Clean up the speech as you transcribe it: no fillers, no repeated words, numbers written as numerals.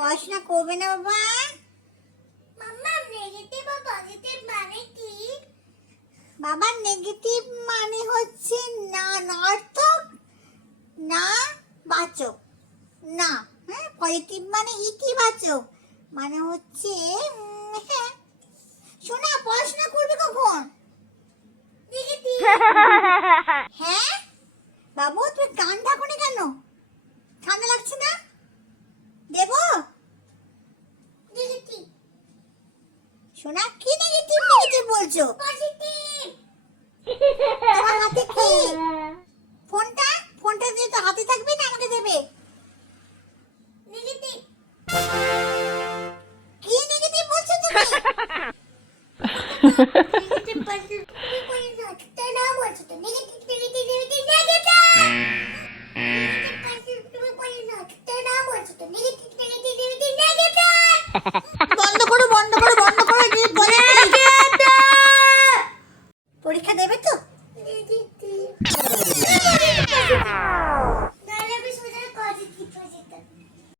পড়াশোনা করবে না বাবা? মাম্মা নেগেটিভ আর পজিটিভ মানে কি? বাবা নেগেটিভ মানে হচ্ছে না নর্থক, না বাচক, না। হ্যাঁ, পজিটিভ মানে ইতিবাচক, মানে হচ্ছে হ্যাঁ। শোনা, পড়াশোনা করবে কখন? নেগেটিভ। হ্যাঁ বাবু, তুই কান ঢাকুনি কেন? ঠান্ডা লাগছে না? দেবো? নেগেটিভ। শোনা, কি নেগেটিভ নেগেটিভ বলছো? পজিটিভ। তোমার হাতে কি? ফোনটা ফোনটা দিয়ে তো হাতে থাকবে না, আমাকে দেবে? নেগেটিভ। কি নেগেটিভ বলছো তুমি? নেগেটিভ পজিটিভ তুমি না তো না বলছো তো negative negative negative negative. Negative positive তুমি বলি না তো না বলছো তো নেগেটিভ নেগেটিভ নেগেটিভ নেগেটিভ। বন্ধ করো বন্ধ করো বন্ধ করো, কি বলে? পরীক্ষা দেবে